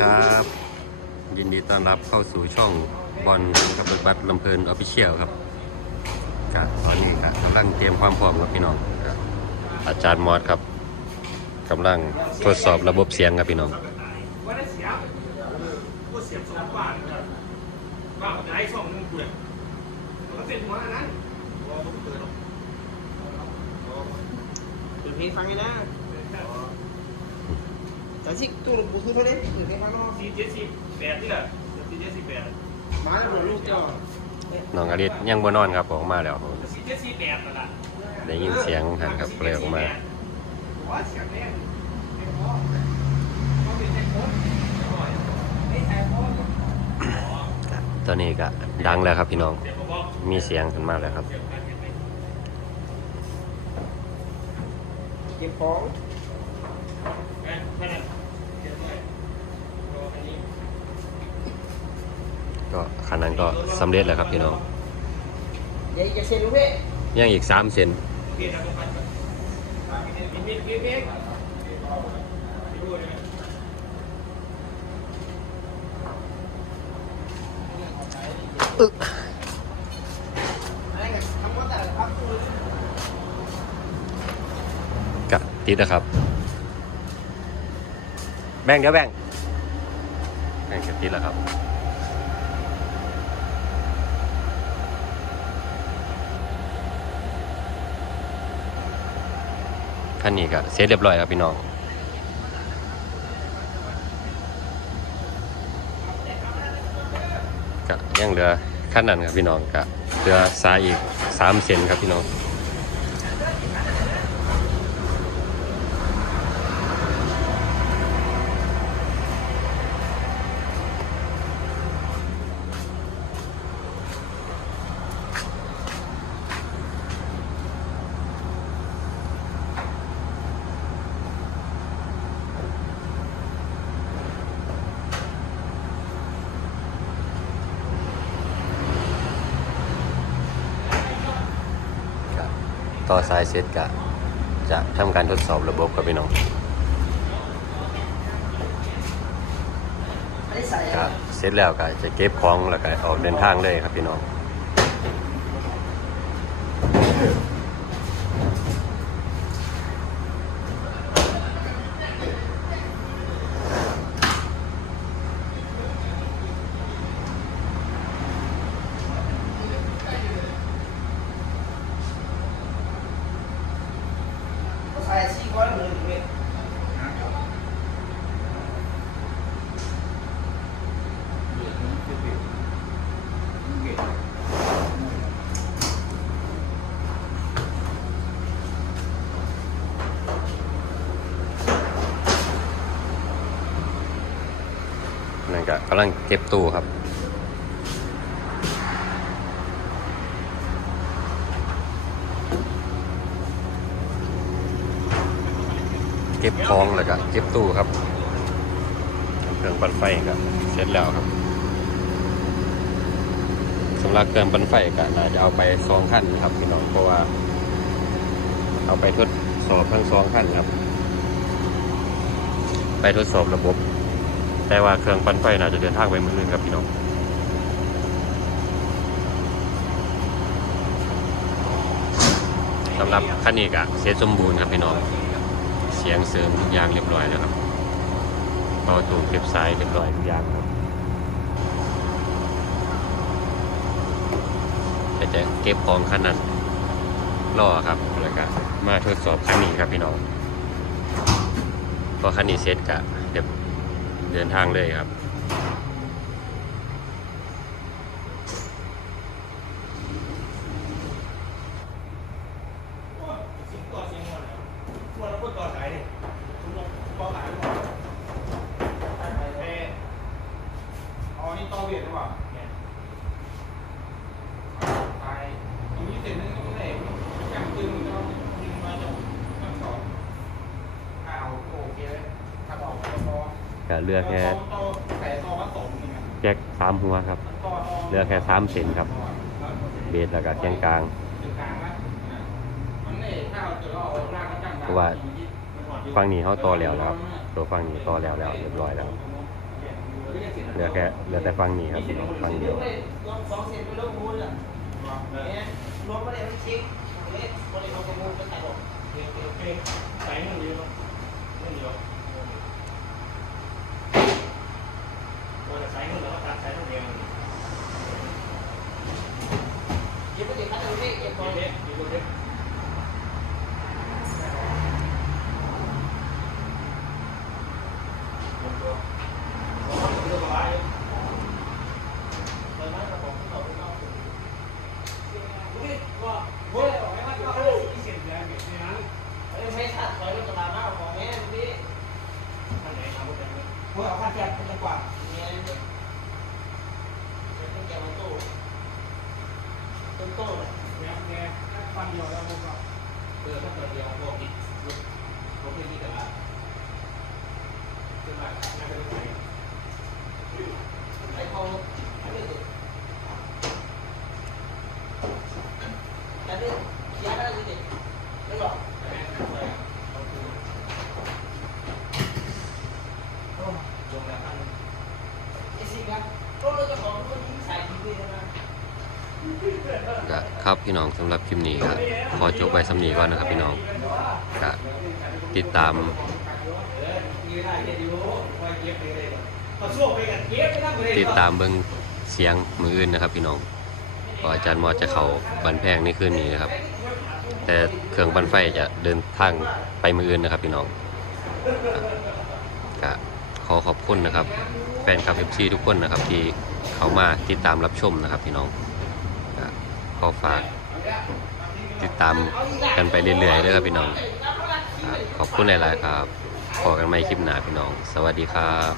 ครับ ยินดีต้อนรับเข้าสู่ช่องบอลกับบิกบัตรลำเพลินออฟฟิเชียลครับครับตอนนี้ครับกำลังเตรียมความพร้อมครับพี่น้องครับอาจารย์มอสครับกำลังทดสอบระบบเสียงครับพี่น้องว่าได้เสียก็เสียสอ งบาทครับว่าจะให้สองหนึ่งเปลือกมันก็เป็นหัวอันนั้นว่าผมเตือนหรอกเปิดเพลงฟังไงนะแต่ที่ตู้บุคือเท่านี้เปิดเพลงฟังเนาะสี่เจ็ดสิบแปดนี่แหละสี่เจ็ดสิบแปดมาแล้วหมดลูกเจ้าน้องอดิตยังบ่นอนครับออกมาแล้วสี่เจ็ดสิบแปดนั่นแหละได้ยินเสียงหันครับเปลออกมาว่าเสียงแรกไม่พอต้องเป็นแค่คนไม่ใช่พอตอนนี้ก็ดังแล้วครับพี่น้องเสียงพอมีเสียงขึ้นมาแล้วครับเก็บของ แค่นั้นเสียงเลยรออันนี้ ก็คันนั้นก็สำเร็จแล้วครับพี่น้องเดี๋ยวจะเซ็นลูกพี่ยังอีกสามเซนเปลี่ยนระบบกันมีมีมีมีดูเลยอะไรกันทำว่าแต่ละครับตู้กับติดนะครับ แบ่งเดี๋ยวแบ่งแบ่งกับติดแล้วครับ คันนี้ก็เสร็จเรียบร้อยครับพี่น้องก็ยังเหลือขั้นนั้นครับพี่น้องก็เหลือสายอีกสามเซนครับพี่น้อง ต่อสายเสร็จก็จะทำการทดสอบระบบกับพี่น้องไม่ได้ใส่ก็อะเสร็จแล้วก็จะเก็บของแล้วก็ออกเดินทางเลยครับพี่น้อง นั่นก็กำลังเก็บตู้ครับเก็บของแล้วก็เก็บตู้ครับ เครื่องปั่นไฟก็เสร็จแล้วครับสำหรับเครื่องปั่นไฟก็น่าจะเอาไปสองขั้นครับพี่น้องเพราะว่า เอาไปทดสอบทั้งสองขั้นครับ ไปทดสอบระบบ แต่ว่าเครื่องปั่นไฟน่าจะเดินทางไปมืออื่นครับพี่น้องสำหรับคันนี้ก็เสร็จสมบูรณ์ครับพี่น้อง เสียงเสริมทุกอย่างเรียบร้อยแล้วครับต่อถูกเก็บสายเรียบร้อยทุกอย่างครับแต่จะเก็บของคันนั้นรอครับแล้วก็มาทดสอบคันนี้ครับพี่น้องพอคันนี้เสร็จก็เดี๋ยว เดินทางเลยครับต่อสิบหัวแล้วหัวแล้วก็ต่อสายนี่คุณลองต่อสายดูก่อนไปไปไปอ๋อนี่ต่อเวียดหรือเปล่าเนี่ยไปอย่างนี้เสร็จนึงก็ไม่ได้ยังตึงก็ยิงมาจากทั้งสองอ้าวโอเคเลยถ้าบอกต่อ ก็ เหลือแค่แต่ต่อมาสองนี่ไงแจ็คสามหัวครับเหลือแค่สามเซนครับ เบสแล้วก็แกงกลางถึงกางนะมันเนี่ยถ้าเราเจอเราเอาหน้าเขางเพราะว่าฟังนี้เขาต่อแล้วแล้วครับ ตัวฟังนี้ต่อแล้วแล้วเรียบร้อยแล้วเหลือแค่เหลือแต่ฟังนี้ครับฟังเดียวลองสองเซนไปลงเนี่ยวมไม่ได้มันชิคเนี่ยบริษัทมูลเป็นแต่บอก โอเคใส่เงินเยอะไม่เยอะว่าจะใส่เงินแล้วก็ตัดใส่ตัวเดียว ยิบไปถึงขั้นตอนนี้เก็บก่อน เด็กเด็กเด็ก เปิดมาแล้วบอกเขาเป็นนอกนี่ว่า โอ้ เฮ้ ย ย ไม่ ไม่ ว่า ว่า จะ เขา เอาที่เสียบแรงแบบนี้นะ ไม่ชัดถอยรถกระบะมาของแม่นี่ ท่านไหนทำ พื่อเอาขั้นแกเป็นจังหวะเนี่ยเป็นแกมันตู้ต้นโต้เลยแง่แง่ฟันเดียวแล้วพวก็เออถ้าเปิดเดียวพวกนี้พวกนี้แต่ละ ขึ้นมาแง่เป็นไง ไอ้เขาอันนี้ตัวอันนี้ยาอะไรดีไม่หรอก แง่ใส่เอาคือลงแล้วท่าน ไอ้สิ่งนั้นรถเราจะของคนยิงใส่ยิงด้วยนะ ก็ครับ พี่น้องสำหรับคลิปนี้ก็ขอจบไว้สำนีก่อนนะครับพี่น้องก็ติดตามติดตามเบิ่งเสียงมืออื่นนะครับ พี่น้องพออาจารย์มอจะเข้าบันแพงในคืนนี้นะครับ แต่เครื่องบันไฟจะเดินทางไปมืออื่นนะครับ พี่น้องก็ขอขอบคุณนะครับ แฟนคลับเอฟซีทุกคนนะครับ ที่เขามาติดตามรับชมนะครับ พี่น้องขอฝาก ติดตามกันไปเรื่อยๆด้วยครับพี่น้องขอบคุณหลายๆครับพอกันใหม่คลิปหน้าพี่น้อง สวัสดีครับ